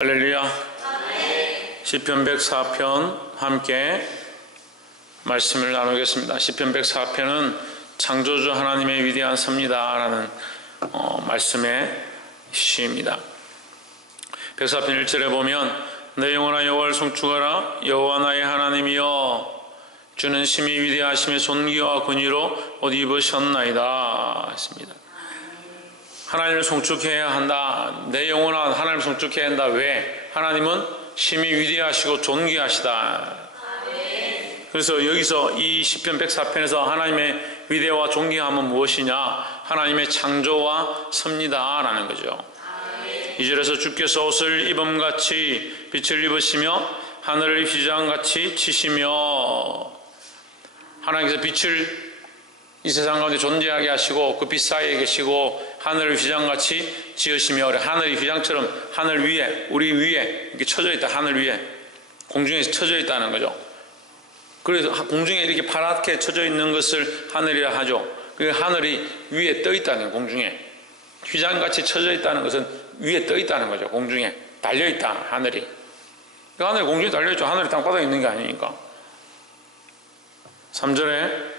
할렐루야. 시편 104편 함께 말씀을 나누겠습니다. 시편 104편은 창조주 하나님의 위대한 섭니다 라는 말씀의 시입니다. 104편 1절에 보면 내 영혼아 여호와를 송축하라. 여호와 나의 하나님이여 주는 심히 위대하심의 존귀와 권위로 옷 입으셨나이다 했습니다. 하나님을 송축해야 한다. 내 영혼아 하나님을 송축해야 한다. 왜? 하나님은 심히 위대하시고 존귀하시다. 그래서 여기서 이 시편 104편에서 하나님의 위대와 존귀함은 무엇이냐? 하나님의 창조와 섭니다 라는 거죠. 2절에서 주께서 옷을 입음같이 빛을 입으시며 하늘을 휘장같이 치시며, 하나님께서 빛을 이 세상 가운데 존재하게 하시고 그 빛 사이에 계시고 하늘을 휘장같이 지으시며, 하늘이 휘장처럼 하늘 위에, 우리 위에 이렇게 쳐져 있다. 하늘 위에 공중에 쳐져 있다는 거죠. 그래서 공중에 이렇게 파랗게 쳐져 있는 것을 하늘이라 하죠. 그 하늘이 위에 떠 있다는, 공중에 휘장같이 쳐져 있다는 것은 위에 떠 있다는 거죠. 공중에 달려 있다. 하늘이, 그 하늘이 공중에 달려 있죠. 하늘이 땅바닥에 있는 게 아니니까. 3절에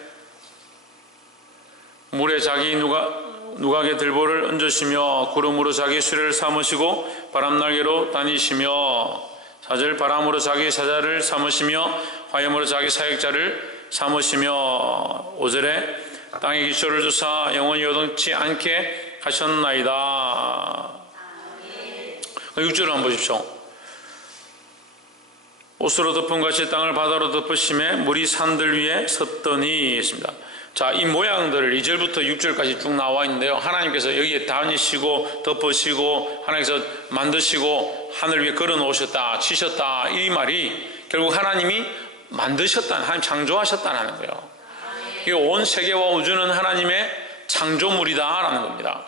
물에 자기 누각의 들보를 얹으시며 구름으로 자기 수레를 삼으시고 바람날개로 다니시며, 4절 바람으로 자기 사자를 삼으시며 화염으로 자기 사역자를 삼으시며, 5절에 땅에 기초를 두사 영원히 요동치 않게 하셨나이다. 6절을 한번 보십시오. 옷으로 덮은 같이 땅을 바다로 덮으심에 물이 산들 위에 섰더니 했습니다. 자, 이 모양들을 2절부터 6절까지 쭉 나와 있는데요. 하나님께서 여기에 다니시고 덮으시고 하나님께서 만드시고 하늘 위에 걸어 놓으셨다, 치셨다, 이 말이 결국 하나님이 만드셨다, 하나님 창조하셨다는 거예요. 이 온 세계와 우주는 하나님의 창조물이다 라는 겁니다.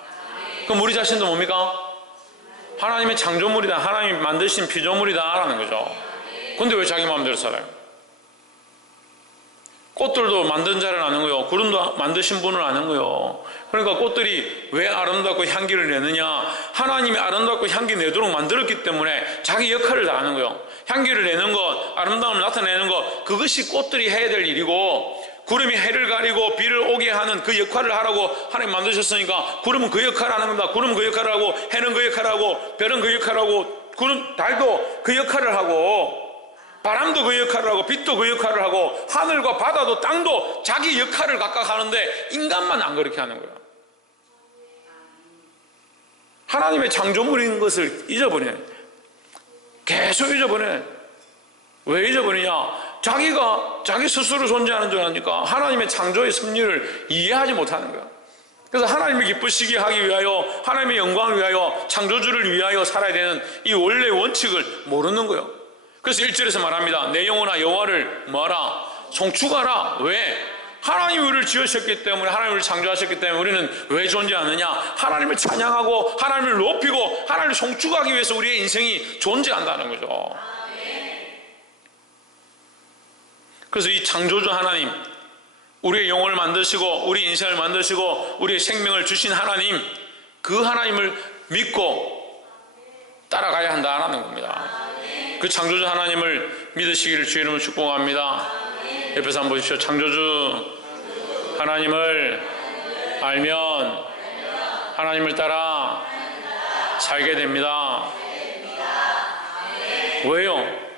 그럼 우리 자신도 뭡니까? 하나님의 창조물이다, 하나님이 만드신 피조물이다 라는 거죠. 근데 왜 자기 마음대로 살아요? 꽃들도 만든 자를 아는 거요, 구름도 만드신 분을 아는 거요. 그러니까 꽃들이 왜 아름답고 향기를 내느냐? 하나님이 아름답고 향기 내도록 만들었기 때문에 자기 역할을 다 아는 거요. 향기를 내는 것, 아름다움을 나타내는 것, 그것이 꽃들이 해야 될 일이고, 구름이 해를 가리고 비를 오게 하는 그 역할을 하라고 하나님 만드셨으니까 구름은 그 역할을 하는 겁니다. 구름은 그 역할을 하고, 해는 그 역할을 하고, 별은 그 역할을 하고, 달도 그 역할을 하고, 바람도 그 역할을 하고, 빛도 그 역할을 하고, 하늘과 바다도 땅도 자기 역할을 각각 하는데 인간만 안 그렇게 하는 거예요. 하나님의 창조물인 것을 잊어버리네. 계속 잊어버리네. 왜 잊어버리냐? 자기가 자기 스스로 존재하는 줄 아니까 하나님의 창조의 섭리를 이해하지 못하는 거예요. 그래서 하나님을 기쁘시게 하기 위하여, 하나님의 영광을 위하여, 창조주를 위하여 살아야 되는 이 원래 원칙을 모르는 거예요. 그래서 1절에서 말합니다. 내 영혼아 여호와를 뭐하라? 송축하라. 왜? 하나님이 우리를 지으셨기 때문에, 하나님을 창조하셨기 때문에 우리는 왜 존재하느냐? 하나님을 찬양하고 하나님을 높이고 하나님을 송축하기 위해서 우리의 인생이 존재한다는 거죠. 그래서 이 창조주 하나님, 우리의 영혼을 만드시고 우리 인생을 만드시고 우리의 생명을 주신 하나님, 그 하나님을 믿고 따라가야 한다는 겁니다. 그 창조주 하나님을 믿으시기를 주의 이름으로 축복합니다. 옆에서 한번 보십시오. 창조주 하나님을 알면 하나님을 따라 살게 됩니다. 왜요?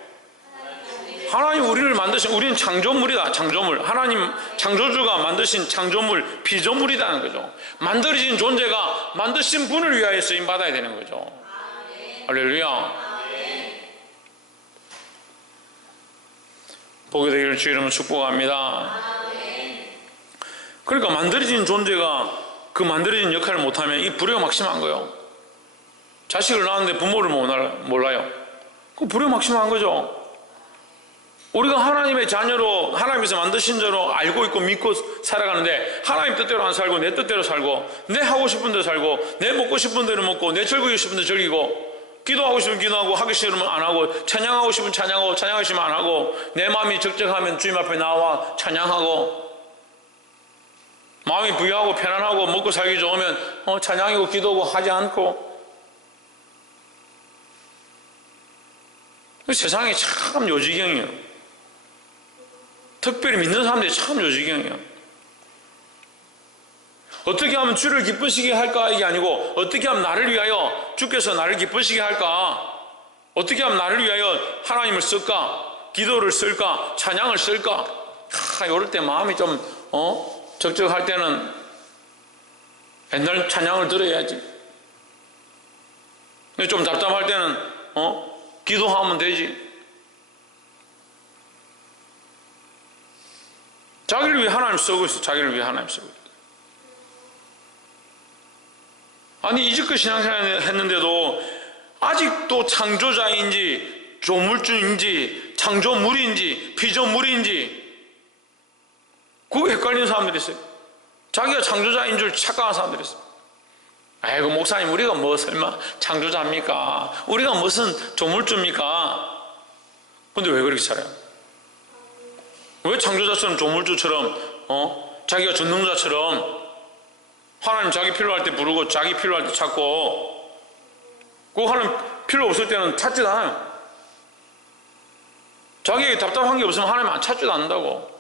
하나님 우리를 만드신, 우리는 창조물이다. 창조물, 하나님 창조주가 만드신 창조물, 피조물이라는 거죠. 만들어진 존재가 만드신 분을 위하여 쓰임받아야 되는 거죠. 할렐루야. 보게 되기를 주의 이름으로 축복합니다. 그러니까 만들어진 존재가 그 만들어진 역할을 못하면 이 불효가 막심한 거예요. 자식을 낳았는데 부모를 몰라요. 그 불효가 막심한 거죠. 우리가 하나님의 자녀로, 하나님께서 만드신 자로 알고 있고 믿고 살아가는데 하나님 뜻대로 안 살고 내 뜻대로 살고, 내 하고 싶은 대로 살고, 내 먹고 싶은 대로 먹고, 내 즐기고 싶은 대로 즐기고, 기도하고 싶으면 기도하고, 하기 싫으면 안 하고, 찬양하고 싶으면 찬양하고, 찬양하기 싫으면 안 하고, 내 마음이 적적하면 주님 앞에 나와 찬양하고, 마음이 부유하고 편안하고 먹고 살기 좋으면 찬양이고 기도하고 하지 않고, 세상이 참 요지경이에요. 특별히 믿는 사람들이 참 요지경이에요. 어떻게 하면 주를 기쁘시게 할까 이게 아니고 어떻게 하면 나를 위하여 주께서 나를 기쁘시게 할까, 어떻게 하면 나를 위하여 하나님을 쓸까, 기도를 쓸까, 찬양을 쓸까. 이럴 때 마음이 좀 적적할 때는 옛날 찬양을 들어야지. 좀 답답할 때는 기도하면 되지. 자기를 위해 하나님 쓰고 있어. 자기를 위해 하나님 쓰고 있어. 아니 이집트 신앙생활 했는데도 아직도 창조자인지 조물주인지 창조물인지 피조물인지 그게 헷갈리는 사람들이 있어요. 자기가 창조자인 줄 착각하는 사람들이 있어요. 아이고 목사님 우리가 뭐 설마 창조자입니까? 우리가 무슨 조물주입니까? 근데 왜 그렇게 살아요? 왜 창조자처럼 조물주처럼 자기가 전능자처럼 하나님 자기 필요할 때 부르고 자기 필요할 때 찾고, 그 하나님 필요 없을 때는 찾지도 않아요. 자기에게 답답한 게 없으면 하나님 안 찾지도 않는다고.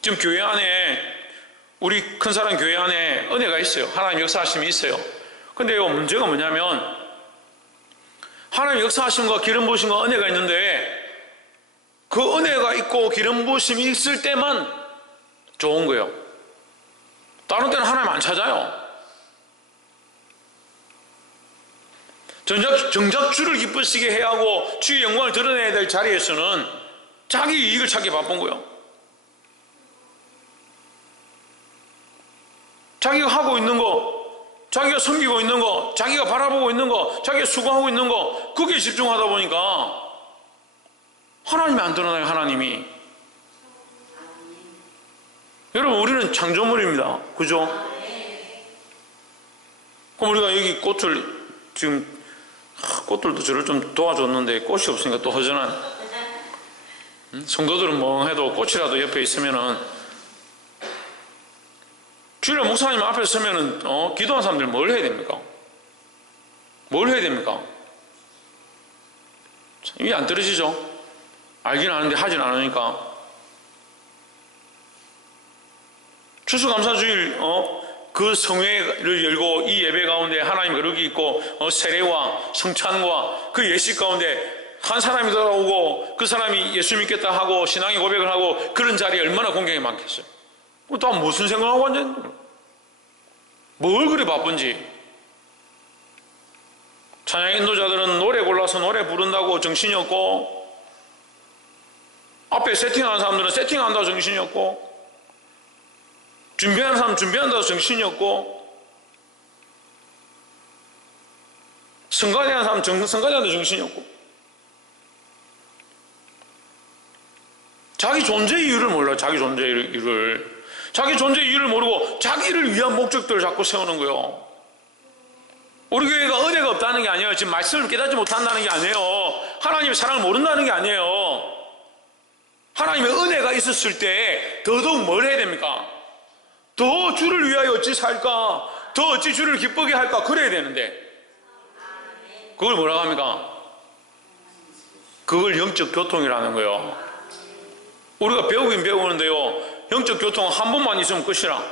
지금 교회 안에, 우리 큰 사람 교회 안에 은혜가 있어요. 하나님 역사하심이 있어요. 근데 문제가 뭐냐면 하나님 역사하심과 기름 부으심과 은혜가 있는데 그 은혜가 있고 기름 부으심이 있을 때만 좋은 거예요. 다른 때는 하나님 안 찾아요. 정작 주를 기쁘시게 해야 하고 주의 영광을 드러내야 될 자리에서는 자기 이익을 찾기 바쁜 거예요. 자기가 하고 있는 거, 자기가 섬기고 있는 거, 자기가 바라보고 있는 거, 자기가 수고하고 있는 거, 그게 집중하다 보니까 하나님이 안 드러나요. 하나님이. 여러분 우리는 창조물입니다. 그죠? 그럼 우리가 여기 꽃을 지금 꽃들도 저를 좀 도와줬는데 꽃이 없으니까 또 허전한, 성도들은 멍해도 꽃이라도 옆에 있으면은, 주일에 목사님 앞에 서면은 기도하는 사람들 뭘 해야 됩니까? 뭘 해야 됩니까? 이게 안 떨어지죠? 알긴 아는데 하진 않으니까. 추수감사주일 그 성회를 열고 이 예배 가운데 하나님 거룩이 있고 세례와 성찬과 그 예식 가운데 한 사람이 돌아오고 그 사람이 예수 믿겠다 하고 신앙의 고백을 하고 그런 자리에 얼마나 공경이 많겠어요. 다 무슨 생각하고 앉아있는 거예요? 뭘 그리 바쁜지. 찬양 인도자들은 노래 골라서 노래 부른다고 정신이 없고, 앞에 세팅하는 사람들은 세팅한다고 정신이 없고, 준비하는 사람 준비한다고 정신이 없고, 성가대하는 사람 성가대한다고 정신이 없고, 자기 존재 이유를 몰라요. 자기 존재 이유를. 자기 존재 이유를 모르고 자기를 위한 목적들을 자꾸 세우는 거예요. 우리 교회가 은혜가 없다는 게 아니에요. 지금 말씀을 깨닫지 못한다는 게 아니에요. 하나님의 사랑을 모른다는 게 아니에요. 하나님의 은혜가 있었을 때 더더욱 뭘 해야 됩니까? 더 주를 위하여 어찌 살까? 더 어찌 주를 기쁘게 할까? 그래야 되는데 그걸 뭐라고 합니까? 그걸 영적 교통이라는 거예요. 우리가 배우긴 배우는데요, 영적 교통은 한 번만 있으면 끝이라.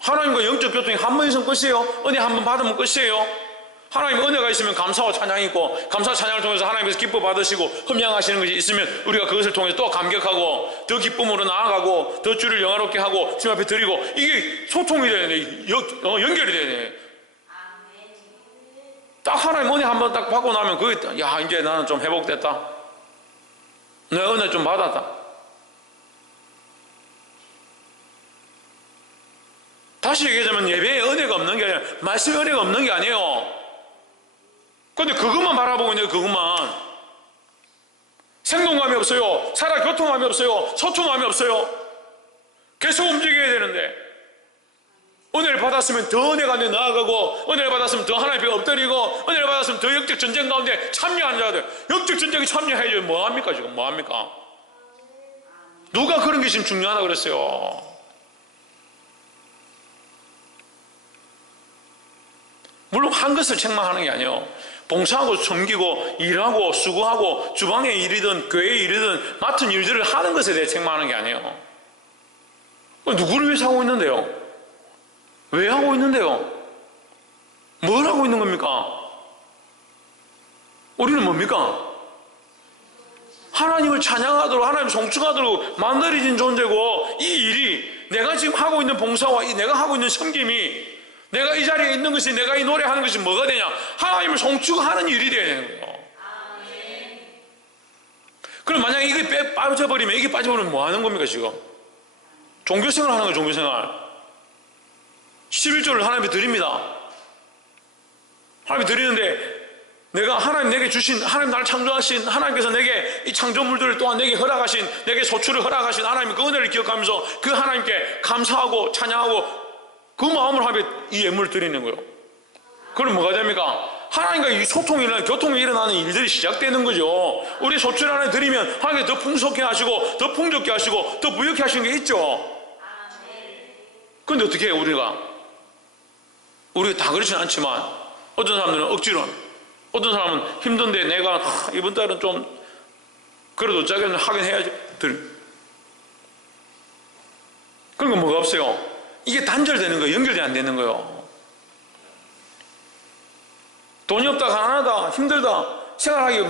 하나님과 영적 교통이 한 번 있으면 끝이에요. 은혜 한 번 받으면 끝이에요. 하나님 은혜가 있으면 감사와 찬양이 있고, 감사 찬양을 통해서 하나님께서 기뻐 받으시고 흠양하시는 것이 있으면 우리가 그것을 통해서 또 감격하고 더 기쁨으로 나아가고 더 주를 영화롭게 하고 주님 앞에 드리고, 이게 소통이 돼야 돼. 연결이 돼야 돼. 딱 하나님 은혜 한 번 딱 받고 나면 그게, 야 이제 나는 좀 회복됐다, 내 은혜 좀 받았다. 다시 얘기하자면 예배에 은혜가 없는 게 아니라 말씀에 은혜가 없는 게 아니에요. 근데 그것만 바라보고 있는, 그것만. 생동감이 없어요. 살아 교통감이 없어요. 소통감이 없어요. 계속 움직여야 되는데, 은혜를 받았으면 더 은혜가 내 나아가고, 은혜를 받았으면 더 하나님 앞에 엎드리고, 은혜를 받았으면 더 영적 전쟁 가운데 참여하는 자들. 영적 전쟁에 참여해야지 뭐합니까 지금? 뭐합니까? 누가 그런 게 지금 중요하다 그랬어요? 물론 한 것을 책망하는 게 아니에요. 봉사하고 섬기고 일하고 수고하고 주방의 일이든 교회의 일이든 맡은 일들을 하는 것에 대해 책망하는 게 아니에요. 누구를 위해서 하고 있는데요? 왜 하고 있는데요? 뭘 하고 있는 겁니까? 우리는 뭡니까? 하나님을 찬양하도록 하나님을 송축하도록 만들어진 존재고, 이 일이 내가 지금 하고 있는 봉사와 내가 하고 있는 섬김이, 내가 이 자리에 있는 것이, 내가 이 노래하는 것이 뭐가 되냐? 하나님을 송축하는 일이 되어야 되는 거예요. 그럼 만약에 이게 빠져버리면, 이게 빠져버리면 뭐 하는 겁니까 지금? 종교생활 하는 거예요. 종교생활. 11조를 하나님께 드립니다. 하나님께 드리는데, 내가 하나님 내게 주신, 하나님 나를 창조하신 하나님께서 내게 이 창조물들을 또한 내게 허락하신, 내게 소출을 허락하신 하나님 그 은혜를 기억하면서 그 하나님께 감사하고 찬양하고 그 마음으로 하며 이 예물을 드리는 거예요. 그럼 뭐가 됩니까? 하나님과 이 소통이 일어나는, 교통이 일어나는 일들이 시작되는 거죠. 우리 소출 하나 드리면 하나님께 더 풍성케 하시고 더 풍족케 하시고 더 무역케 하시는 게 있죠. 그런데 어떻게 해요? 우리가 다 그렇지는 않지만 어떤 사람들은 억지로, 어떤 사람은 힘든데 내가 이번 달은 좀 그래도 자기는 하긴 해야지. 그런 건 뭐가 없어요. 이게 단절되는 거예요. 연결이 안 되는 거예요. 돈이 없다, 가난하다, 힘들다, 생활하기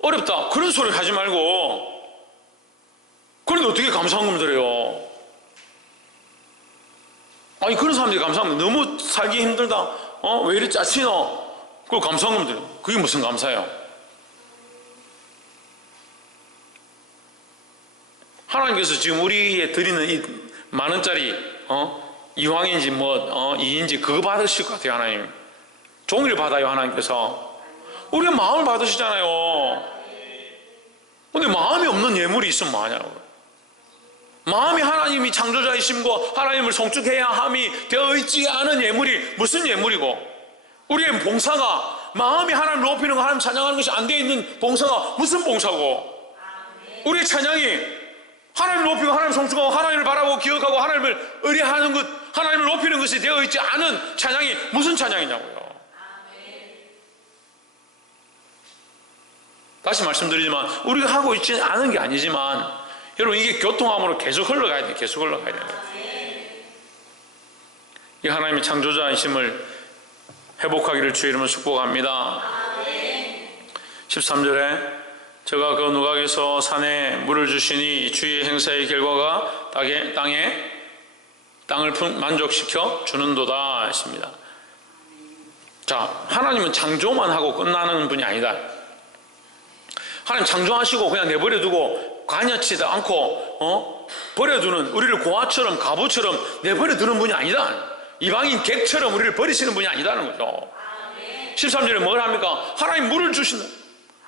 어렵다, 그런 소리 하지 말고, 그런데 어떻게 감사함을 드려요? 아니, 그런 사람들이 감사하면 너무 살기 힘들다, 왜 이리 짜치노? 그걸 감사함을 드려요. 그게 무슨 감사예요? 하나님께서 지금 우리에 드리는 이 만원짜리, 이왕인지 이인지 그거 받으실 것 같아요. 하나님 종이를 받아요. 하나님께서 우리의 마음을 받으시잖아요. 근데 마음이 없는 예물이 있으면 뭐하냐고. 마음이 하나님이 창조자이심과 하나님을 송축해야 함이 되어 있지 않은 예물이 무슨 예물이고, 우리의 봉사가 마음이 하나님을 높이는 거, 하나님 찬양하는 것이 안 되어 있는 봉사가 무슨 봉사고, 우리의 찬양이 하나님을 높이고 하나님을 송축하고 하나님을 바라보고 기억하고 하나님을 의뢰하는 것, 하나님을 높이는 것이 되어 있지 않은 찬양이 무슨 찬양이냐고요. 다시 말씀드리지만 우리가 하고 있지 않은 게 아니지만, 여러분 이게 교통함으로 계속 흘러가야 돼요. 계속 흘러가야 돼요. 이 하나님의 창조자이심을 회복하기를 주의 이름으로 축복합니다. 13절에 저가 그 누각에서 산에 물을 주시니 주의 행사의 결과가 땅을 만족시켜 주는도다 했습니다. 자, 하나님은 창조만 하고 끝나는 분이 아니다. 하나님 창조하시고 그냥 내버려 두고 관여치지 않고 버려두는, 우리를 고아처럼 가부처럼 내버려 두는 분이 아니다. 이방인 객처럼 우리를 버리시는 분이 아니다는 거죠. 13절에 뭘 합니까? 하나님 물을 주신다.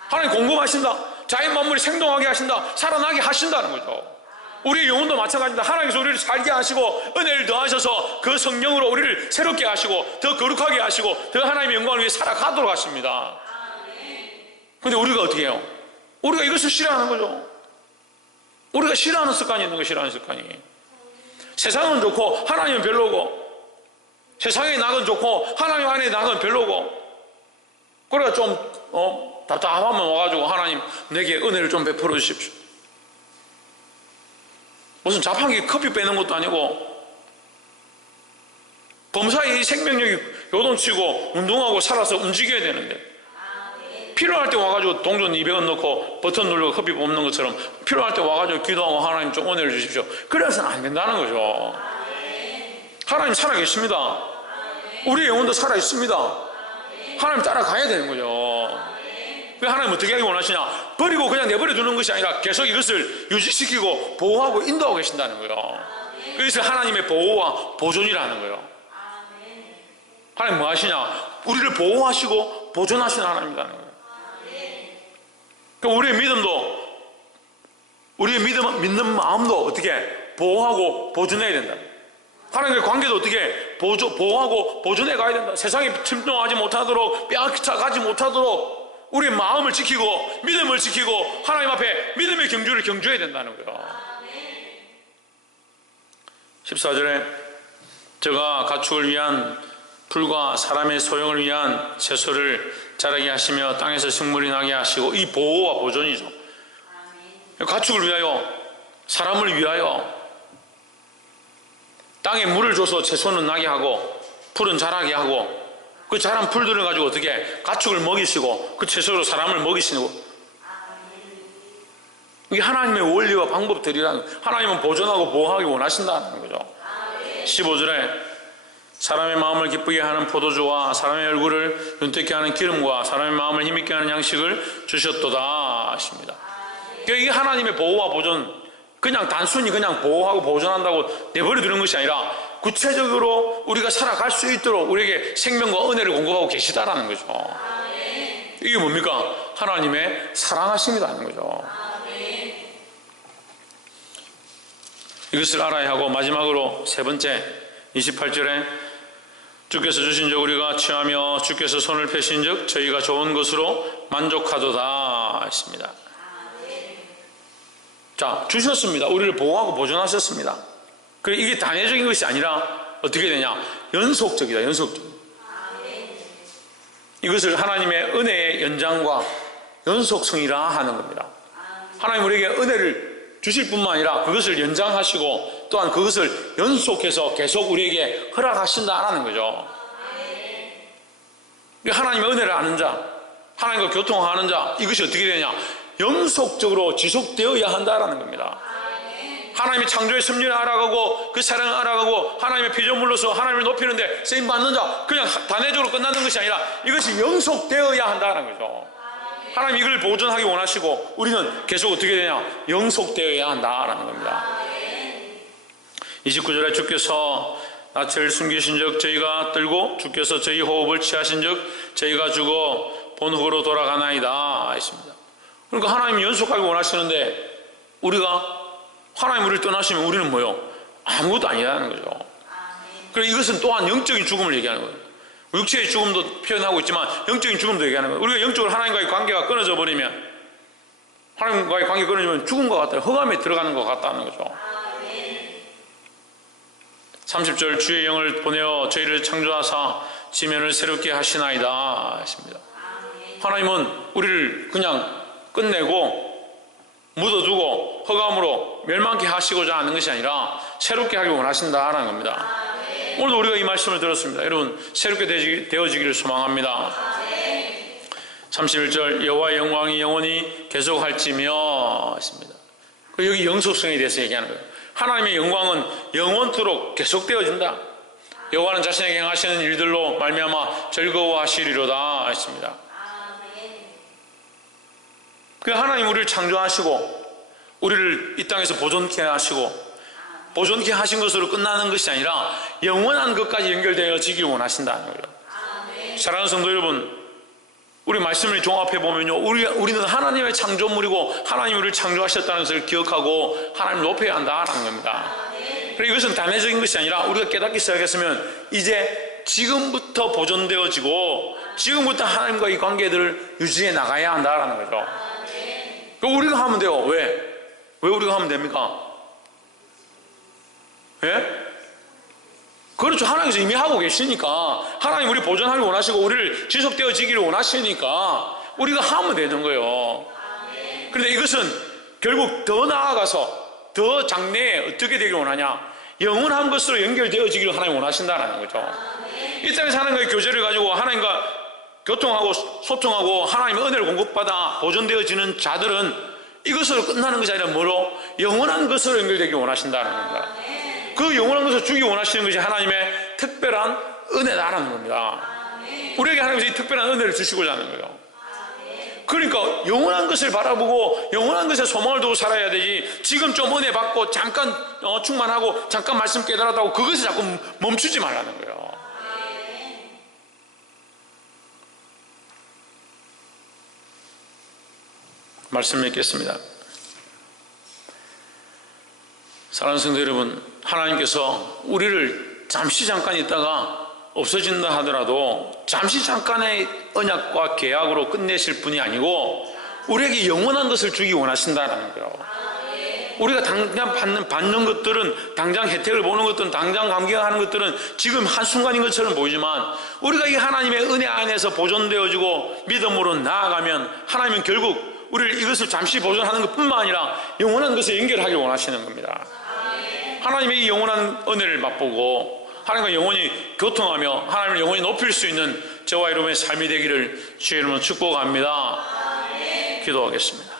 하나님 공급하신다. 자연 만물이 생동하게 하신다. 살아나게 하신다는 거죠. 우리의 영혼도 마찬가지입니다. 하나님께서 우리를 살게 하시고 은혜를 더하셔서 그 성령으로 우리를 새롭게 하시고 더 거룩하게 하시고 더 하나님의 영광을 위해 살아가도록 하십니다. 그런데 우리가 어떻게 해요? 우리가 이것을 싫어하는 거죠. 우리가 싫어하는 습관이 있는 거, 싫어하는 습관이. 세상은 좋고 하나님은 별로고, 세상의 낙은 좋고 하나님 안에 낙은 별로고, 그래가 좀 답답하면 와가지고 하나님 내게 은혜를 좀 베풀어 주십시오. 무슨 자판기 커피 빼는 것도 아니고, 범사의 이 생명력이 요동치고 운동하고 살아서 움직여야 되는데, 필요할 때 와가지고 동전 200원 넣고 버튼 누르고 커피 뽑는 것처럼 필요할 때 와가지고 기도하고 하나님 좀 은혜를 주십시오. 그래서는 안 된다는 거죠. 하나님 살아계십니다. 우리의 영혼도 살아있습니다. 하나님 따라가야 되는 거죠. 하나님 어떻게 하기 원하시냐? 버리고 그냥 내버려 두는 것이 아니라 계속 이것을 유지시키고 보호하고 인도하고 계신다는 거예요. 그래서 하나님의 보호와 보존이라는 거예요. 하나님 뭐 하시냐? 우리를 보호하시고 보존하시는 하나님이라는 거예요. 그러니까 우리의 믿는 마음도 어떻게 보호하고 보존해야 된다. 하나님의 관계도 어떻게 보호하고 보존해 가야 된다. 세상에 침노하지 못하도록, 빼앗아가지 못하도록 우리의 마음을 지키고 믿음을 지키고 하나님 앞에 믿음의 경주를 경주해야 된다는 거예요. 14절에 저가 가축을 위한 풀과 사람의 소용을 위한 채소를 자라게 하시며 땅에서 식물이 나게 하시고, 이 보호와 보존이죠. 가축을 위하여, 사람을 위하여 땅에 물을 줘서 채소는 나게 하고 풀은 자라게 하고, 그 자란 풀들을 가지고 어떻게 가축을 먹이시고 그 채소로 사람을 먹이시고, 이게 하나님의 원리와 방법들이라는, 하나님은 보존하고 보호하기 원하신다는 거죠. 15절에 사람의 마음을 기쁘게 하는 포도주와 사람의 얼굴을 윤택케 하는 기름과 사람의 마음을 힘있게 하는 양식을 주셨도다 하십니다. 그러니까 이게 하나님의 보호와 보존, 그냥 단순히 그냥 보호하고 보존한다고 내버려 두는 것이 아니라 구체적으로 우리가 살아갈 수 있도록 우리에게 생명과 은혜를 공급하고 계시다라는 거죠. 이게 뭡니까? 하나님의 사랑하심이라는 거죠. 이것을 알아야 하고, 마지막으로 세 번째 28절에 주께서 주신 적 우리가 취하며 주께서 손을 펴신 적 저희가 좋은 것으로 만족하도다 했습니다. 자, 주셨습니다. 우리를 보호하고 보존하셨습니다. 그리고 이게 단회적인 것이 아니라 어떻게 되냐? 연속적이다. 연속적. 이것을 하나님의 은혜의 연장과 연속성이라 하는 겁니다. 하나님 우리에게 은혜를 주실 뿐만 아니라 그것을 연장하시고 또한 그것을 연속해서 계속 우리에게 허락하신다라는 거죠. 하나님의 은혜를 아는 자, 하나님과 교통하는 자, 이것이 어떻게 되냐? 연속적으로 지속되어야 한다라는 겁니다. 하나님의 창조의 섭리를 알아가고 그 사랑을 알아가고 하나님의 피조물로서 하나님을 높이는데 쓰임받는 자, 그냥 단회적으로 끝나는 것이 아니라 이것이 연속되어야 한다는 거죠. 하나님 이걸 보존하기 원하시고 우리는 계속 어떻게 되냐? 연속되어야 한다라는 겁니다. 29절에 주께서 낯을 숨기신 적 저희가 들고 주께서 저희 호흡을 취하신 적 저희가 죽어 본후로 돌아가나이다 했습니다. 그러니까 하나님이 연속하기 원하시는데 우리가 하나님 우리를 떠나시면 우리는 뭐요? 아무것도 아니라는 거죠. 그래서 이것은 또한 영적인 죽음을 얘기하는 거예요. 육체의 죽음도 표현하고 있지만 영적인 죽음도 얘기하는 거예요. 우리가 영적으로 하나님과의 관계가 끊어져 버리면, 하나님과의 관계가 끊어지면 죽음과 같다, 흑암에 들어가는 것 같다는 거죠. 30절 주의 영을 보내어 저희를 창조하사 지면을 새롭게 하시나이다 했습니다. 하나님은 우리를 그냥 끝내고 묻어두고 흑암으로 멸망케 하시고자 하는 것이 아니라 새롭게 하기 원하신다라는 겁니다. 오늘도 우리가 이 말씀을 들었습니다. 여러분 새롭게 되어지기를 소망합니다. 31절 여호와의 영광이 영원히 계속할지며 했습니다. 여기 영속성에 대해서 얘기하는 거예요. 하나님의 영광은 영원토록 계속되어진다. 여호와는 자신에게 행하시는 일들로 말미암아 즐거워하시리로다 했습니다. 그 하나님 우리를 창조하시고 우리를 이 땅에서 보존케 하시고 보존케 하신 것으로 끝나는 것이 아니라 영원한 것까지 연결되어지길 원하신다는 거예요. 사랑하는 성도 여러분, 우리 말씀을 종합해 보면요, 우리는 하나님의 창조물이고 하나님 우리를 창조하셨다는 것을 기억하고 하나님을 높여야 한다는 겁니다. 그리고 이것은 단회적인 것이 아니라 우리가 깨닫기 시작했으면 이제 지금부터 보존되어지고 지금부터 하나님과의 관계들을 유지해 나가야 한다는 거죠. 우리가 하면 돼요. 왜 우리가 하면 됩니까? 예? 그렇죠. 하나님께서 이미 하고 계시니까, 하나님 우리 보존하기 원하시고 우리를 지속되어지기를 원하시니까 우리가 하면 되는 거예요. 그런데 이것은 결국 더 나아가서 더 장래에 어떻게 되길 원하냐? 영원한 것으로 연결되어지기를 하나님 원하신다는 거죠. 이 땅에서 하나님과의 교제를 가지고 하나님과 교통하고 소통하고 하나님의 은혜를 공급받아 보존되어지는 자들은 이것으로 끝나는 것이 아니라 뭐로? 영원한 것으로 연결되길 원하신다는 겁니다. 그 영원한 것을 주기 원하시는 것이 하나님의 특별한 은혜다라는 겁니다. 우리에게 하나님께서 이 특별한 은혜를 주시고자 하는 거예요. 그러니까 영원한 것을 바라보고 영원한 것에 소망을 두고 살아야 되지, 지금 좀 은혜 받고 잠깐 충만하고 잠깐 말씀 깨달았다고 그것에 자꾸 멈추지 말라는 거예요. 말씀 맺겠습니다. 사랑하는 성도 여러분, 하나님께서 우리를 잠시 잠깐 있다가 없어진다 하더라도 잠시 잠깐의 언약과 계약으로 끝내실 분이 아니고 우리에게 영원한 것을 주기 원하신다는 거예요. 우리가 당장 받는 것들은, 당장 혜택을 보는 것들은, 당장 감격하는 것들은 지금 한순간인 것처럼 보이지만, 우리가 이 하나님의 은혜 안에서 보존되어지고 믿음으로 나아가면 하나님은 결국 우리를 이것을 잠시 보존하는 것뿐만 아니라 영원한 것에 연결하길 원하시는 겁니다. 하나님의 이 영원한 은혜를 맛보고 하나님과 영원히 교통하며 하나님을 영원히 높일 수 있는 저와 여러분의 삶이 되기를 주의 이름으로 축복합니다. 기도하겠습니다.